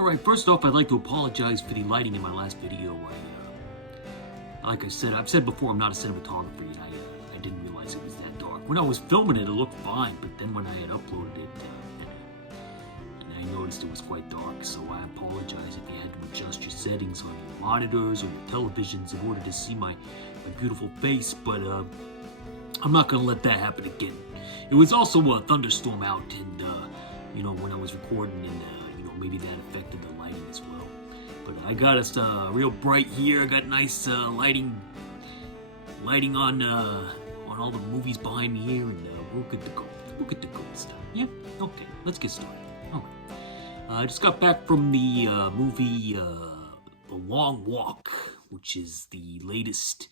Alright, first off, I'd like to apologize for the lighting in my last video. Like I said, I've said before, I'm not a cinematographer yet. I didn't realize it was that dark. When I was filming it, it looked fine, but then when I had uploaded it, and I noticed it was quite dark, so I apologize if you had to adjust your settings on your monitors or your televisions in order to see my beautiful face, but I'm not gonna let that happen again. It was also a thunderstorm out, and when I was recording, and maybe that affected the lighting as well. But I got us real bright here. I got nice lighting on all the movies behind me here, and we're good to go. We're good to go this time. Yeah. Okay. Let's get started. All right. I just got back from the movie The Long Walk, which is the latest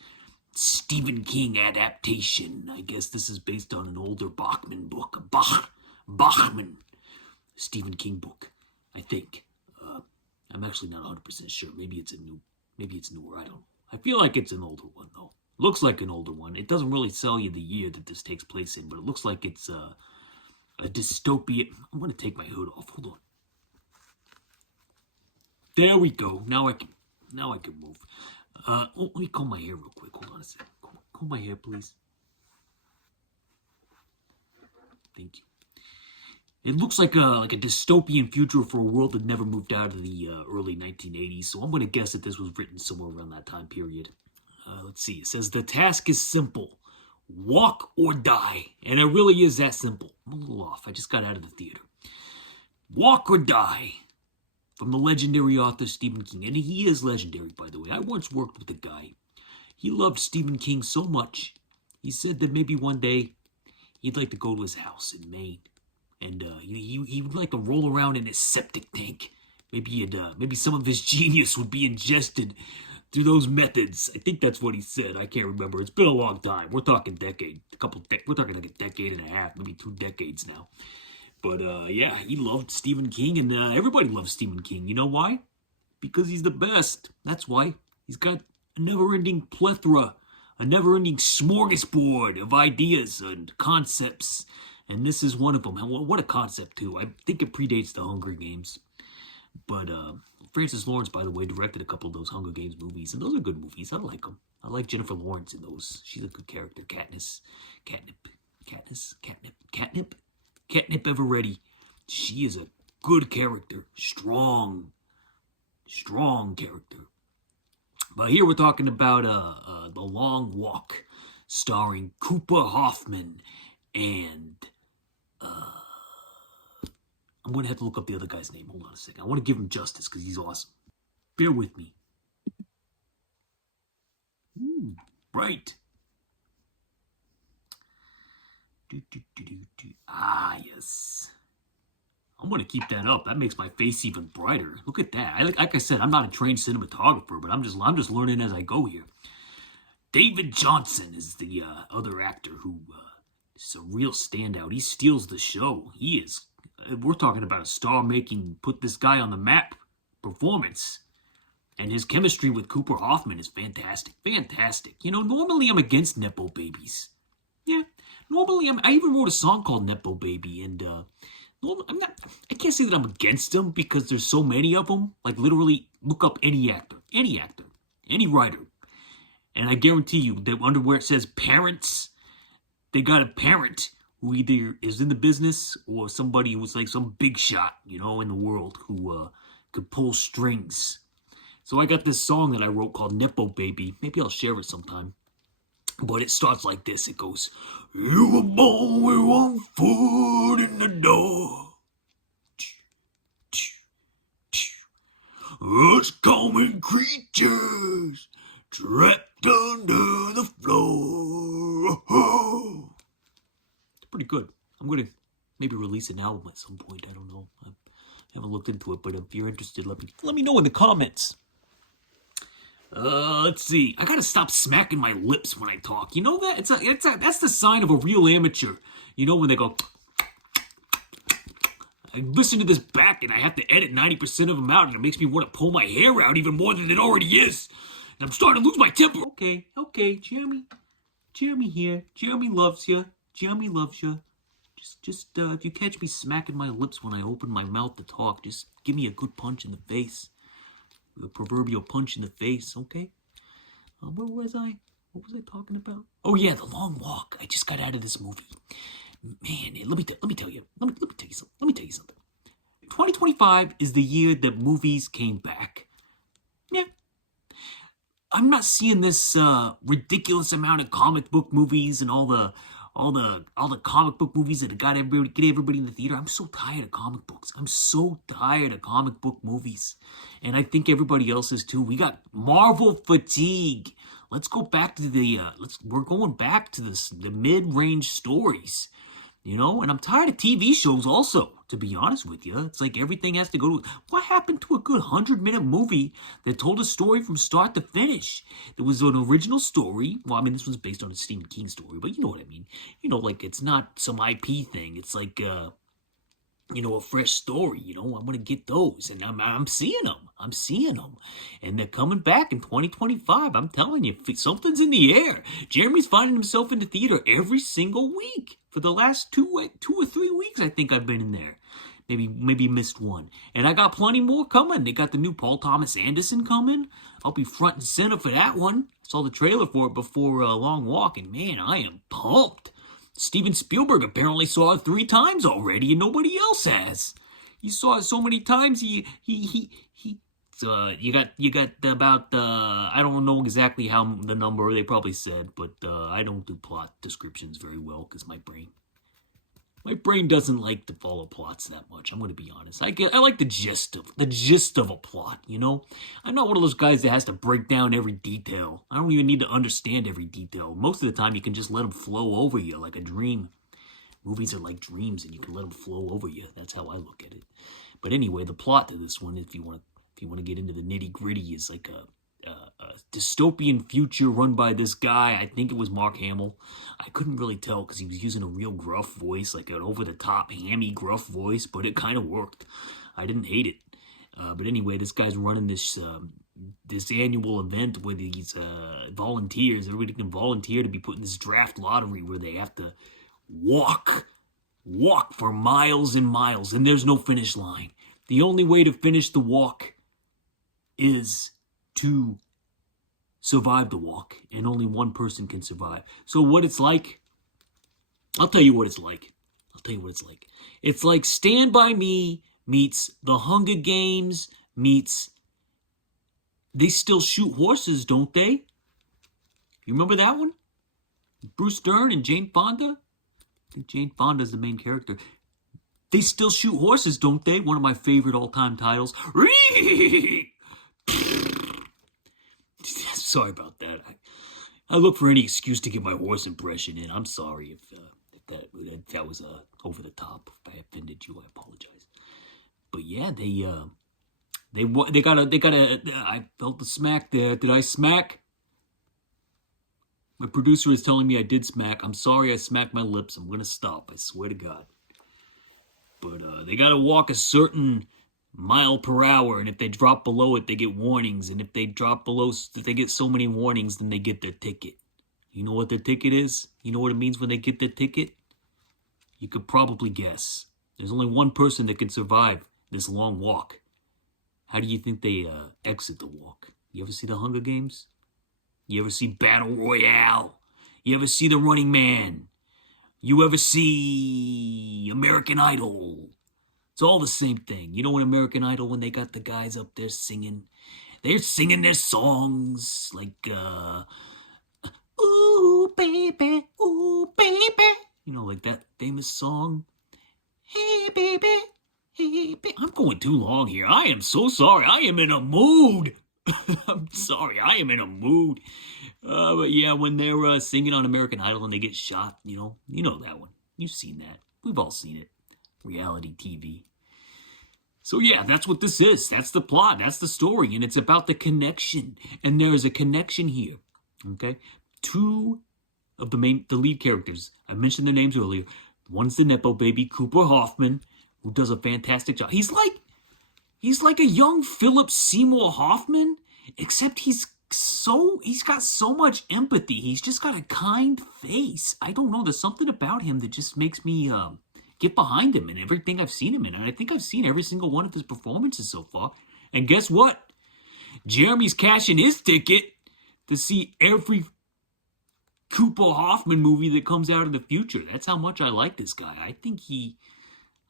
Stephen King adaptation. I guess this is based on an older Bachman book. Bachman Stephen King book, I think. I'm actually not 100% sure. Maybe it's newer. I don't know. I feel like it's an older one though. Looks like an older one. It doesn't really tell you the year that this takes place in, but it looks like it's a dystopian. I'm gonna take my hood off. Hold on. There we go. Now I can move. Let me comb my hair real quick. Hold on a second. Comb my hair, please. Thank you. It looks like a dystopian future for a world that never moved out of the early 1980s, so I'm going to guess that this was written somewhere around that time period. Let's see. It says, the task is simple. Walk or die. And it really is that simple. I'm a little off. I just got out of the theater. Walk or die. From the legendary author Stephen King. And he is legendary, by the way. I once worked with a guy. He loved Stephen King so much, he said that maybe one day he'd like to go to his house in Maine. And he would like to roll around in his septic tank. Maybe some of his genius would be ingested through those methods. I think that's what he said. I can't remember. It's been a long time. We're talking we're talking like a decade and a half, maybe 2 decades now. But yeah, he loved Stephen King, and everybody loves Stephen King. You know why? Because he's the best. That's why. He's got a never-ending plethora, a never-ending smorgasbord of ideas and concepts. And this is one of them. What a concept, too. I think it predates the Hunger Games. But Francis Lawrence, by the way, directed a couple of those Hunger Games movies. And those are good movies. I like them. I like Jennifer Lawrence in those. She's a good character. Katniss Eveready. She is a good character. Strong character. But here we're talking about The Long Walk, starring Cooper Hoffman and... I'm going to have to look up the other guy's name. Hold on a second. I want to give him justice because he's awesome. Bear with me. Right. Ah, yes. I'm going to keep that up. That makes my face even brighter. Look at that. Like I said, I'm not a trained cinematographer, but I'm just learning as I go here. David Johnson is the other actor who is a real standout. He steals the show. We're talking about a star-making, put this guy on the map performance. And his chemistry with Cooper Hoffman is fantastic. Fantastic. Normally I'm against Nepo babies. Yeah. Normally I even wrote a song called Nepo Baby. And I can't say that I'm against them because there's so many of them. Like literally look up any actor, any writer. And I guarantee you that under where it says parents, they got a parent who either is in the business or somebody who's like some big shot, in the world who could pull strings. So I got this song that I wrote called Nepo Baby. Maybe I'll share it sometime. But it starts like this. It goes, you were born with one foot in the door. Us common creatures trapped under the floor. Pretty good. I'm going to maybe release an album at some point. I don't know. I haven't looked into it, but if you're interested, let me know in the comments. Let's see. I gotta stop smacking my lips when I talk. You know that? That's the sign of a real amateur. When they go... I listen to this back and I have to edit 90% of them out, and it makes me want to pull my hair out even more than it already is. And I'm starting to lose my temper. Okay, Jeremy here. Jeremy loves you. Just Just if you catch me smacking my lips when I open my mouth to talk, just give me a good punch in the face. The proverbial punch in the face, okay? Where was I? What was I talking about? Oh yeah, The Long Walk. I just got out of this movie. Man, let me tell you. Let me tell you something. 2025 is the year that movies came back. Yeah. I'm not seeing this ridiculous amount of comic book movies and all the comic book movies that got everybody in the theater. I'm so tired of comic books. I'm so tired of comic book movies. And I think everybody else is too. We got Marvel fatigue. Let's go back to we're going back to the mid-range stories. You know, and I'm tired of TV shows also, to be honest with you. It's like everything has to go to... What happened to a good 100-minute movie that told a story from start to finish? There was an original story. Well, I mean, this was based on a Stephen King story, but you know what I mean. You know, like, it's not some IP thing. It's like, a fresh story, I'm going to get those. And I'm seeing them. And they're coming back in 2025. I'm telling you, something's in the air. Jeremy's finding himself in the theater every single week. For the last 2 or 3 weeks, I think I've been in there. Maybe missed one. And I got plenty more coming. They got the new Paul Thomas Anderson coming. I'll be front and center for that one. I saw the trailer for it before Long Walk, and man, I am pumped. Steven Spielberg apparently saw it 3 times already, and nobody else has. He saw it so many times. You got about I don't know exactly how the number they probably said, but I don't do plot descriptions very well because my brain doesn't like to follow plots that much. I'm going to be honest. I like the gist of a plot. I'm not one of those guys that has to break down every detail. I don't even need to understand every detail. Most of the time, you can just let them flow over you like a dream. Movies are like dreams, and you can let them flow over you. That's how I look at it. But anyway, the plot to this one, if you want to get into the nitty gritty, is like a dystopian future run by this guy. I think it was Mark Hamill. I couldn't really tell because he was using a real gruff voice, like an over-the-top, hammy, gruff voice, but it kind of worked. I didn't hate it. But anyway, this guy's running this annual event with these volunteers. Everybody can volunteer to be put in this draft lottery where they have to walk for miles and miles, and there's no finish line. The only way to finish the walk is to survive the walk, and only one person can survive. So what it's like, I'll tell you what it's like. It's like Stand By Me meets The Hunger Games meets They Still Shoot Horses, don't they? You remember that one? Bruce Dern and Jane Fonda? I think Jane Fonda's the main character. They Still Shoot Horses, don't they? One of my favorite all-time titles. Sorry about that. I look for any excuse to get my horse impression in. I'm sorry if that was over the top. If I offended you, I apologize. But yeah, they got a. I felt the smack there. Did I smack? My producer is telling me I did smack. I'm sorry I smacked my lips. I'm gonna stop. I swear to God. But they gotta walk a certain mile per hour, and if they drop below it, they get warnings. And if they drop below, if they get so many warnings, then they get their ticket. You know what their ticket is? You know what it means when they get their ticket? You could probably guess. There's only one person that can survive this long walk. How do you think they exit the walk? You ever see The Hunger Games? You ever see Battle Royale? You ever see The Running Man? You ever see American Idol? It's all the same thing. You know in American Idol, when they got the guys up there singing, they're singing their songs like, ooh, baby, like that famous song. Hey, baby, hey, baby. I'm going too long here. I am so sorry. I am in a mood. I'm sorry. I am in a mood. But yeah, when they're singing on American Idol and they get shot, you know that one. You've seen that. We've all seen it. Reality TV. So yeah, that's what this is. That's the plot. That's the story. And it's about the connection. And there is a connection here. Okay? 2 of the lead characters. I mentioned their names earlier. One's the Nepo baby, Cooper Hoffman, who does a fantastic job. He's like a young Philip Seymour Hoffman, except he's got so much empathy. He's just got a kind face. I don't know. There's something about him that just makes me get behind him in everything I've seen him in. And I think I've seen every single one of his performances so far. And guess what? Jeremy's cashing his ticket to see every Cooper Hoffman movie that comes out in the future. That's how much I like this guy. I think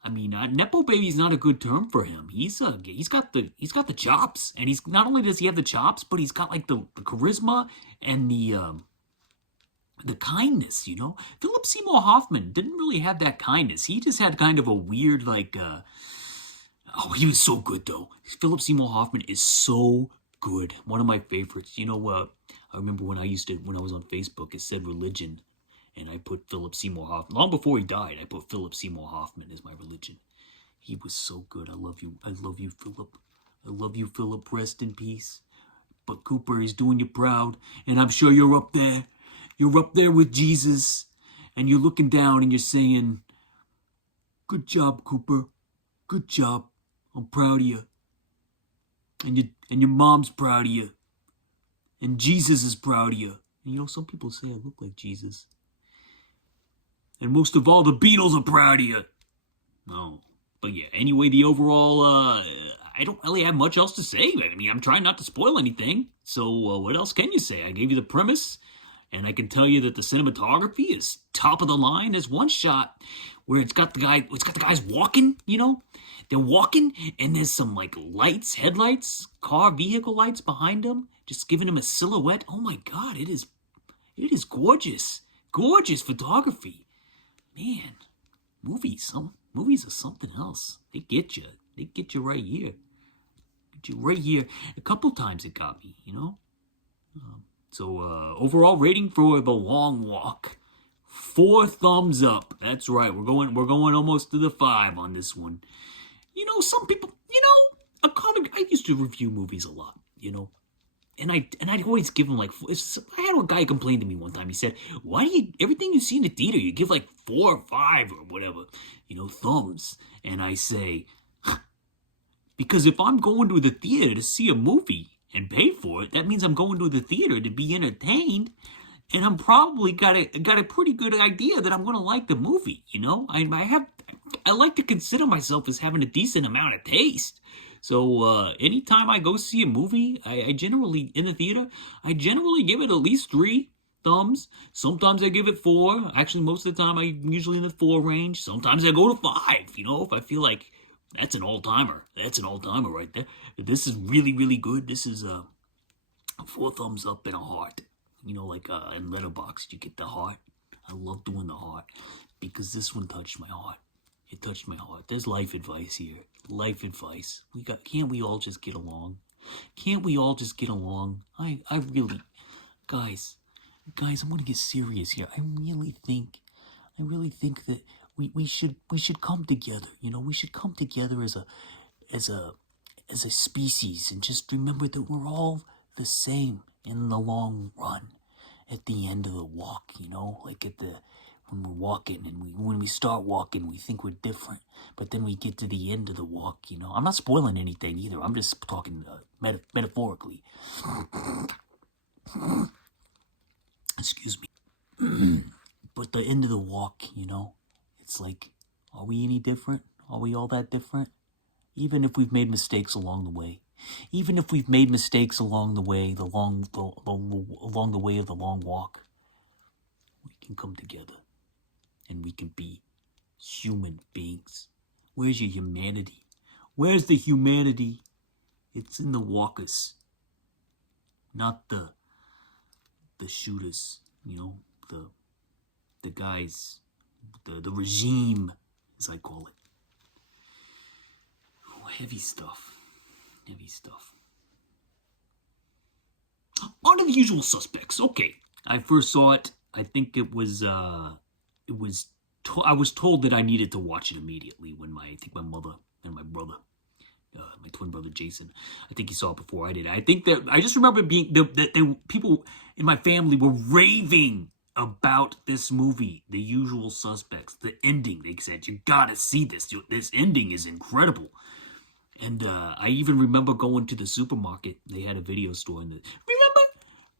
Nepo baby's not a good term for him. He's got the chops, and he's not only does he have the chops, but he's got like the charisma and the kindness. You know, Philip Seymour Hoffman didn't really have that kindness. He just had kind of a weird oh, he was so good though. Philip Seymour Hoffman is so good. One of my favorites. You know, I remember when I was on Facebook, it said religion. And I put Philip Seymour Hoffman. Long before he died, I put Philip Seymour Hoffman as my religion. He was so good. I love you. I love you, Philip. I love you, Philip. Rest in peace. But Cooper is doing you proud. And I'm sure you're up there. You're up there with Jesus. And you're looking down and you're saying, good job, Cooper. Good job. I'm proud of you. And your mom's proud of you. And Jesus is proud of you. And you know, some people say I look like Jesus. And most of all, the Beatles are proud of you. No. But yeah, anyway, the overall, I don't really have much else to say. I mean, I'm trying not to spoil anything. So what else can you say? I gave you the premise. And I can tell you that the cinematography is top of the line. There's one shot where it's got the guys walking, you know? They're walking, and there's some, like, lights, headlights, vehicle lights behind them, just giving them a silhouette. Oh, my God, it is gorgeous. Gorgeous photography. Man, movies are something else. They get you. They get you right here. Get you right here. A couple times it got me, you know? So overall rating for The Long Walk, 4 thumbs up. That's right. We're going almost to the 5 on this one. You know, some people, you know, I used to review movies a lot, you know. And I'd always give him like, I had a guy complain to me one time. He said, why do you, everything you see in the theater, you give like 4 or 5 or whatever, you know, thumbs. And I say, because if I'm going to the theater to see a movie and pay for it, that means I'm going to the theater to be entertained. And I'm probably got a pretty good idea that I'm going to like the movie, you know. I like to consider myself as having a decent amount of taste. So anytime I go see a movie, I generally, in the theater, I generally give it at least 3 thumbs. Sometimes I give it 4. Actually, most of the time I'm usually in the 4 range. Sometimes I go to 5, you know, if I feel like that's an all-timer. That's an all-timer right there. This is really, really good. This is 4 thumbs up and a heart. You know, like in Letterboxd, you get the heart. I love doing the heart because this one touched my heart. It touched my heart. There's life advice here. Life advice. Can't we all just get along? Can't we all just get along? I really, guys, I'm gonna get serious here. I really think that we should come together. You know, we should come together as a species and just remember that we're all the same in the long run. At the end of the walk, you know, like when we're walking and when we start walking, we think we're different, but then we get to the end of the walk, you know. I'm not spoiling anything either. I'm just talking metaphorically. Excuse me. But the end of the walk, you know, it's like, are we any different? Are we all that different? Even if we've made mistakes along the way. Even if we've made mistakes along the way, along the way of the long walk, we can come together and we can be human beings. Where's your humanity? Where's the humanity? It's in the walkers, not the shooters. You know, the guys, the regime, as I call it. Oh, heavy stuff. Heavy stuff. On to The Usual Suspects. Okay, I first saw it. I think I was told that I needed to watch it immediately when my mother and my brother, my twin brother Jason, I think he saw it before I did. I just remember that people in my family were raving about this movie, The Usual Suspects. The ending, they said, you gotta see this. This ending is incredible. And I even remember going to the supermarket. They had a video store in the.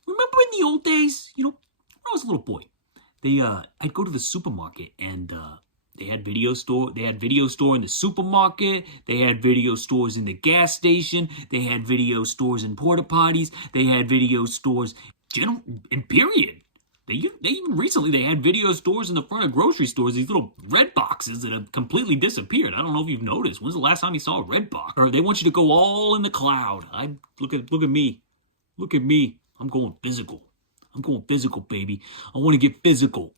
Remember in the old days, you know, when I was a little boy, I'd go to the supermarket and They had video store. They had video store in the supermarket. They had video stores in the gas station. They had video stores in porta potties. They had video stores, in period. They even recently they had video stores in the front of grocery stores. These little red boxes that have completely disappeared. I don't know if you've noticed. When's the last time you saw a red box? Or they want you to go all in the cloud. Look at me. Look at me. I'm going physical. I'm going physical, baby. I want to get physical.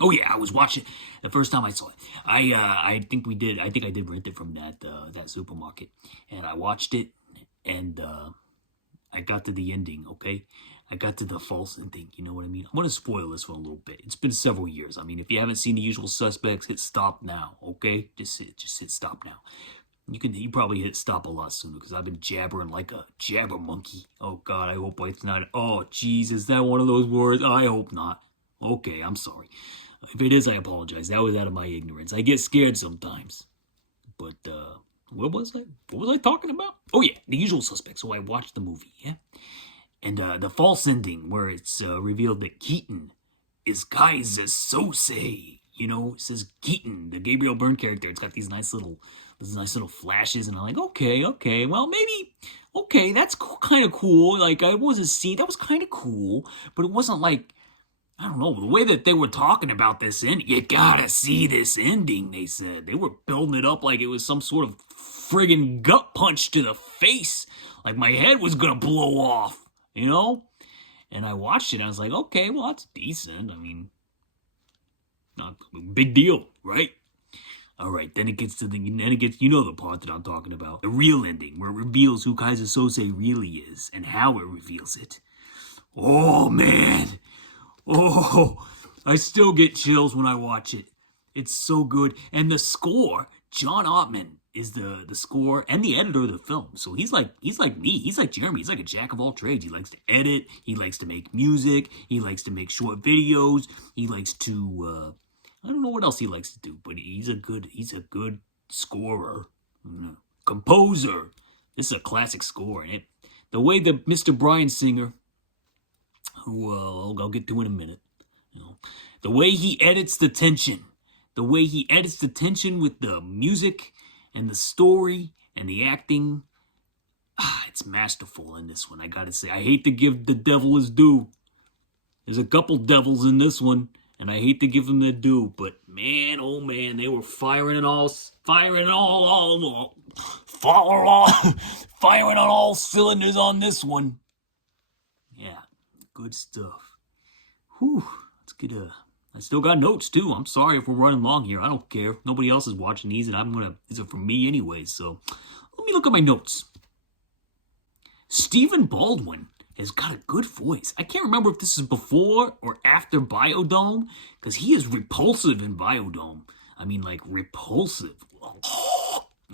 Oh yeah, I was watching the first time I saw it. I think I did rent it from that supermarket, and I watched it, and I got to the ending. Okay, I got to the false ending. You know what I mean? I'm gonna spoil this one a little bit. It's been several years. I mean, if you haven't seen The Usual Suspects, hit stop now. Okay, just hit stop now. You probably hit stop a lot sooner because I've been jabbering like a jabber monkey. Oh God, I hope it's not. Oh jeez, is that one of those words? I hope not. Okay, I'm sorry. If it is, I apologize. That was out of my ignorance. I get scared sometimes. But, what was I? What was I talking about? Oh, yeah, The Usual Suspects. So I watched the movie, yeah? And, the false ending where it's, revealed that Keaton is Kaiser Sose. You know, it says Keaton, the Gabriel Byrne character. It's got these nice little flashes. And I'm like, okay, well, maybe, okay, that's kind of cool. Like, I wasn't seeing, that was kind of cool. But it wasn't like, I don't know, the way that they were talking about this ending, you gotta see this ending, they said. They were building it up like it was some sort of friggin' gut punch to the face. Like my head was gonna blow off, you know? And I watched it and I was like, okay, well, that's decent. I mean, not a big deal, right? All right, then it gets, you know the part that I'm talking about. The real ending, where it reveals who Kaiser Sose really is and how it reveals it. Oh, man. Oh, I still get chills when I watch it. It's so good. And the score, John Ottman is the score and the editor of the film. So he's like me. He's like Jeremy. He's like a jack of all trades. He likes to edit. He likes to make music. He likes to make short videos. He likes to, I don't know what else he likes to do, but he's a good scorer, composer. This is a classic score. And the way that Mr. Bryan Singer, who I'll get to in a minute, you know, the way he edits the tension with the music and the story and the acting, it's masterful in this one. I gotta say, I hate to give the devil his due. There's a couple devils in this one, and I hate to give them their due, but man, oh man, they were firing on all cylinders on this one. Yeah. Good stuff. Whew. Let's get I still got notes too. I'm sorry if we're running long here. I don't care. Nobody else is watching these, and these are from me anyway. So let me look at my notes. Stephen Baldwin has got a good voice. I can't remember if this is before or after Biodome, because he is repulsive in Biodome. I mean, like, repulsive.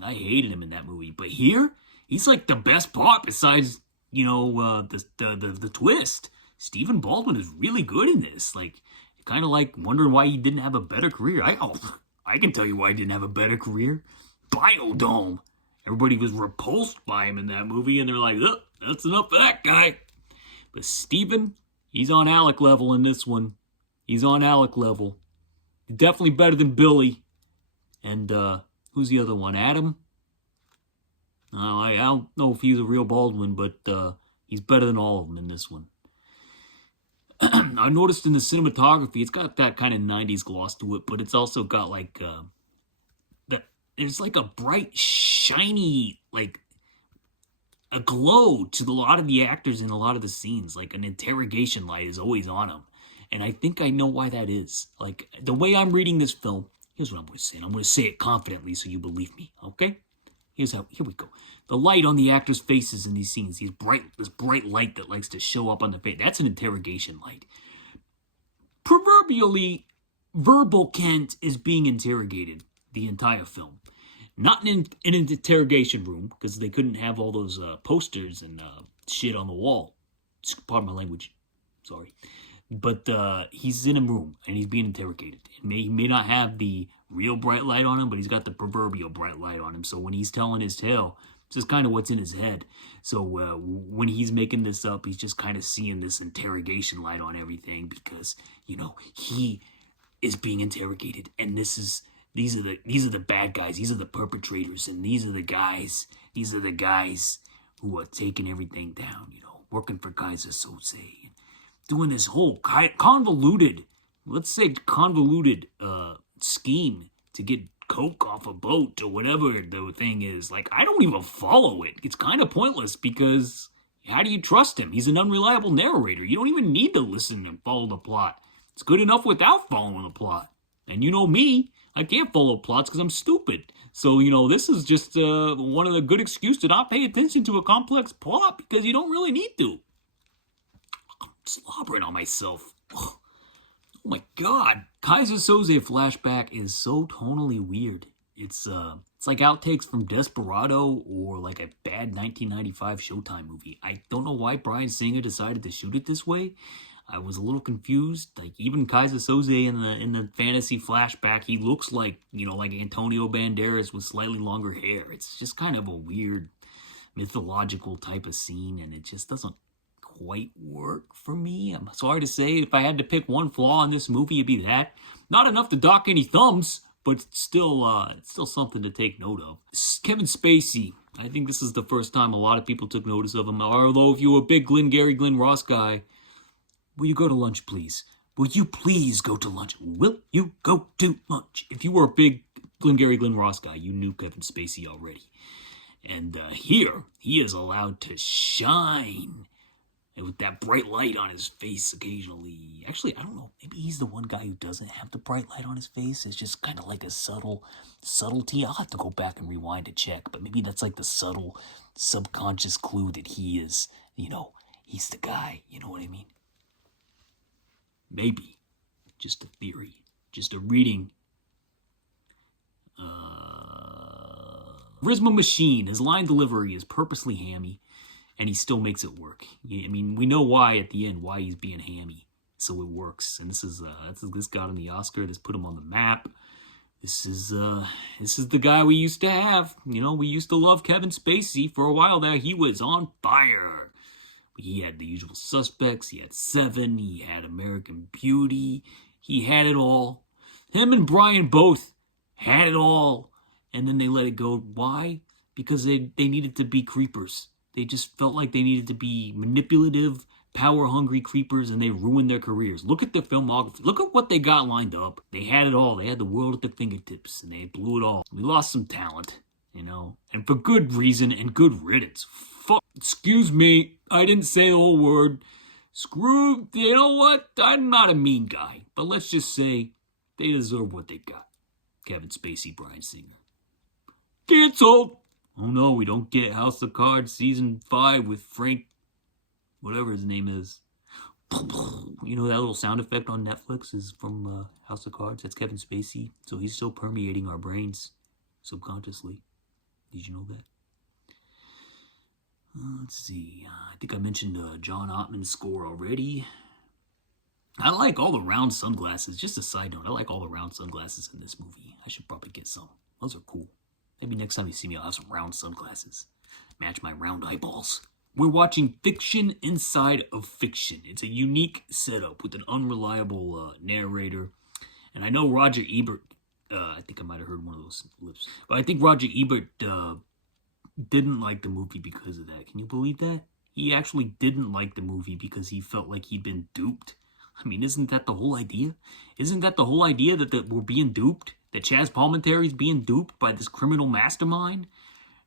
I hated him in that movie. But here, he's like the best part besides, the twist. Stephen Baldwin is really good in this. Like, kind of like wondering why he didn't have a better career. I can tell you why he didn't have a better career. Biodome. Everybody was repulsed by him in that movie, and they're like, oh, that's enough for that guy. But Stephen, he's on Alec level in this one. He's on Alec level. Definitely better than Billy. And who's the other one? Adam? I don't know if he's a real Baldwin, but he's better than all of them in this one. I noticed in the cinematography, it's got that kind of 90s gloss to it, but it's also got like there's like a bright, shiny, like a glow to a lot of the actors in a lot of the scenes. Like an interrogation light is always on them. And I think I know why that is. Like the way I'm reading this film, here's what I'm going to say. And I'm going to say it confidently so you believe me, okay? Here we go. The light on the actors' faces in these scenes, this bright light that likes to show up on the face, that's an interrogation light. Proverbially, Verbal Kent is being interrogated the entire film. Not in an interrogation room, because they couldn't have all those posters and shit on the wall. Pardon my language. Sorry. But he's in a room, and he's being interrogated. He may not have the real bright light on him, but he's got the proverbial bright light on him. So when he's telling his tale, this is kind of what's in his head. So when he's making this up, he's just kind of seeing this interrogation light on everything because, he is being interrogated, and these are the bad guys. These are the perpetrators, and these are the guys. These are the guys who are taking everything down. Working for Kaiser Soze, doing this whole convoluted, let's say convoluted scheme to get coke off a boat or whatever the thing is. Like, I don't even follow it. It's kind of pointless because how do you trust him? He's an unreliable narrator. You don't even need to listen and follow the plot. It's good enough without following the plot. And you know me, I can't follow plots because I'm stupid. So, this is just one of the good excuses to not pay attention to a complex plot because you don't really need to. I'm slobbering on myself. Oh my god. Kaiser Soze flashback is so tonally weird. It's like outtakes from Desperado or like a bad 1995 Showtime movie. I don't know why Bryan Singer decided to shoot it this way. I was a little confused. Like, even Kaiser Soze in the fantasy flashback, he looks like, like Antonio Banderas with slightly longer hair. It's just kind of a weird mythological type of scene, and it just doesn't quite work for me. I'm sorry to say, if I had to pick one flaw in this movie, it'd be that. Not enough to dock any thumbs, but it's still something to take note of. Kevin Spacey. I think this is the first time a lot of people took notice of him. Although if you were a big Glenn Ross guy, will you go to lunch, please? Will you please go to lunch? Will you go to lunch? If you were a big Glenn Ross guy, you knew Kevin Spacey already. And here, he is allowed to shine with that bright light on his face occasionally. Actually, I don't know. Maybe he's the one guy who doesn't have the bright light on his face. It's just kind of like a subtlety. I'll have to go back and rewind to check. But maybe that's like the subtle, subconscious clue that he is, he's the guy. You know what I mean? Maybe. Just a theory. Just a reading. Charisma machine. His line delivery is purposely hammy, and he still makes it work. I mean, we know why at the end, why he's being hammy. So it works. And this got him the Oscar. This put him on the map. This is the guy we used to have. We used to love Kevin Spacey. For a while there, he was on fire. He had The Usual Suspects, he had Seven, he had American Beauty, he had it all. Him and Brian both had it all, and then they let it go. Why? Because they needed to be creepers. They just felt like they needed to be manipulative, power-hungry creepers, and they ruined their careers. Look at their filmography. Look at what they got lined up. They had it all. They had the world at their fingertips, and they blew it all. We lost some talent, and for good reason and good riddance. Excuse me, I didn't say the whole word. Screw, you know what? I'm not a mean guy, but let's just say they deserve what they got. Kevin Spacey, Bryan Singer. Cancelled! Oh no, we don't get House of Cards Season 5 with Frank, whatever his name is. That little sound effect on Netflix is from House of Cards. That's Kevin Spacey. So he's still permeating our brains subconsciously. Did you know that? Let's see. I think I mentioned John Ottman's score already. I like all the round sunglasses. Just a side note, I like all the round sunglasses in this movie. I should probably get some. Those are cool. Maybe next time you see me, I'll have some round sunglasses. Match my round eyeballs. We're watching fiction inside of fiction. It's a unique setup with an unreliable narrator. And I know Roger Ebert, I think I might have heard one of those lips. But I think Roger Ebert didn't like the movie because of that. Can you believe that? He actually didn't like the movie because he felt like he'd been duped. I mean, isn't that the whole idea? Isn't that the whole idea that we're being duped? That Chaz Palminteri's being duped by this criminal mastermind?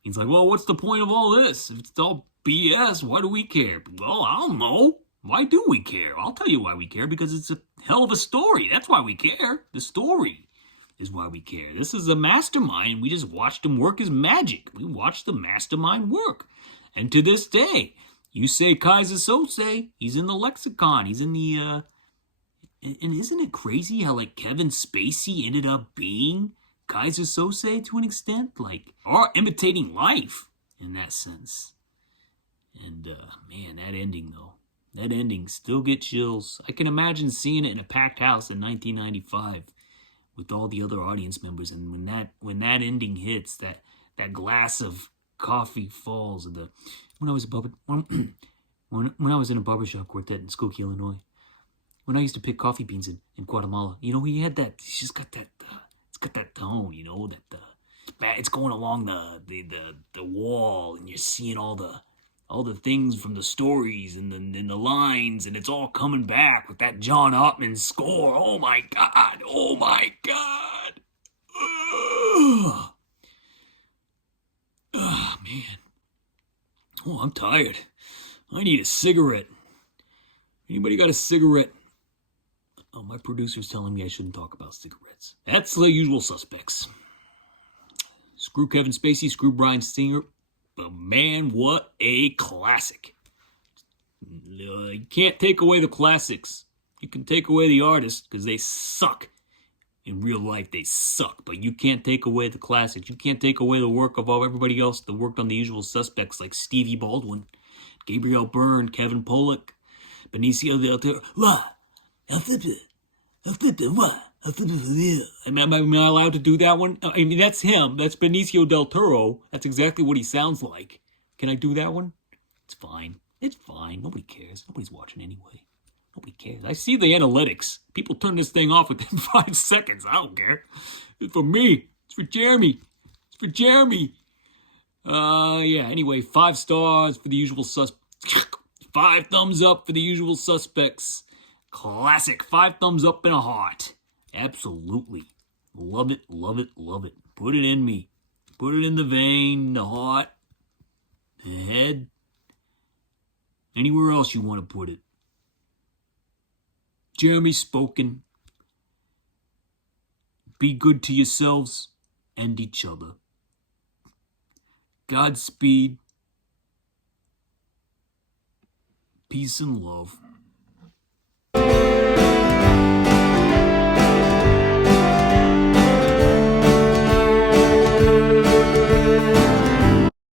He's like, well, what's the point of all this? If it's all BS, why do we care? Well, I don't know. Why do we care? I'll tell you why we care. Because it's a hell of a story. That's why we care. The story is why we care. This is a mastermind. We just watched him work his magic. We watched the mastermind work. And to this day, you say Kaiser Soze, he's in the lexicon. He's in the, and isn't it crazy how, like, Kevin Spacey ended up being Kaiser Soze to an extent? Like, or imitating life in that sense. And, man, that ending, though. That ending still gets chills. I can imagine seeing it in a packed house in 1995. With all the other audience members, and when that ending hits, that glass of coffee falls. When I was in a barbershop quartet in Skokie, Illinois, when I used to pick coffee beans in Guatemala, you know, he had that. He's just got that. It's got that tone, you know, that it's going along the wall, and you're seeing all the things from the stories and the lines, and it's all coming back with that John Ottman score. Oh my God! Oh my God! Ugh. Oh man! Oh, I'm tired. I need a cigarette. Anybody got a cigarette? Oh, my producer's telling me I shouldn't talk about cigarettes. That's The Usual Suspects. Screw Kevin Spacey, screw Bryan Singer, but man, what a classic. You can't take away the classics. You can take away the artists, because they suck. In real life, they suck, but you can't take away the classics. You can't take away the work of all everybody else that worked on The Usual Suspects, like Stevie Baldwin, Gabriel Byrne, Kevin Pollak, Benicio del Toro. Am I allowed to do that one? I mean, that's him. That's Benicio del Toro. That's exactly what he sounds like. Can I do that one? It's fine. It's fine. Nobody cares. Nobody's watching anyway. Nobody cares. I see the analytics. People turn this thing off within 5 seconds. I don't care. It's for me. It's for Jeremy. It's for Jeremy. Yeah, anyway, 5 stars for The Usual Suspects. 5 thumbs up for The Usual Suspects. Classic. 5 thumbs up and a heart. Absolutely. Love it, love it, love it. Put it in me. Put it in the vein, the heart, the head. Anywhere else you want to put it. Jeremy spoken. Be good to yourselves and each other. Godspeed. Peace and love.